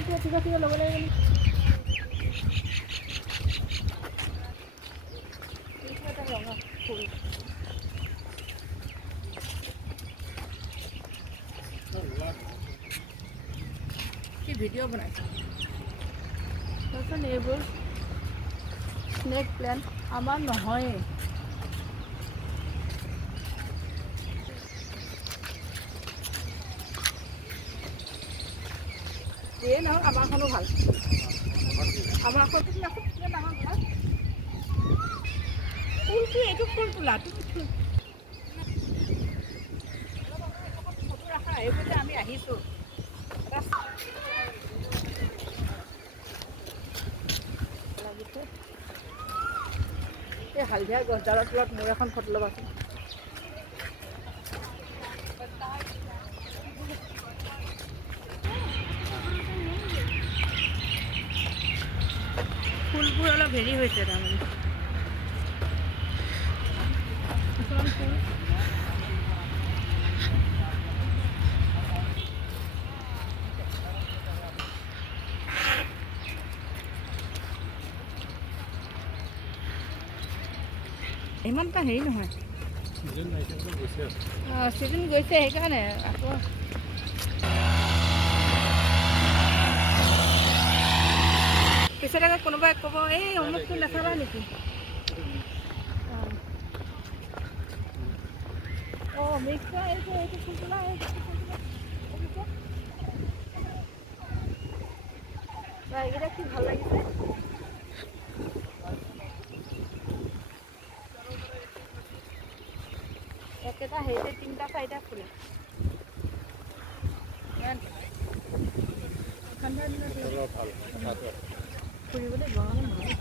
ঠিক ল'ব লাগিব ৰঙা ফুল কি ভিডিঅ' বনাইছে তাৰপিছত এইবোৰ স্নেক প্লেণ্ট আমাৰ নহয়েই যিয়ে নহওক আমাৰখনো ভাল আমাৰখনটো নাখোঁ ডাঙৰ গলা ফুলটো এইটো ফুল তোলা তুমি ফটো ৰাখা এইবোৰ যে আমি আহিছোঁ লাগিছে এই হালধীয়া গছডালৰ তলত মোৰ এখন ফটো ল'বাচোন ফুলবোৰ অলপ হেৰি হৈছে তাৰমানে কিছুমান ফুল ইমান এটা হেৰি নহয় ছিজন গৈছে সেইকাৰণে আকৌ পিছত আকৌ কোনোবাই ক'ব এই অমুকটো নাচাবা নেকি অঁ মিক্স এইটো এইটো ফুলটো নাই এইকেইটা কি ভাল লাগিছে একেটা হেৰিতে তিনিটা চাৰিটা ফুলে ঠাণ্ডা দিনত ফুৰিবলৈ গৰম নহয়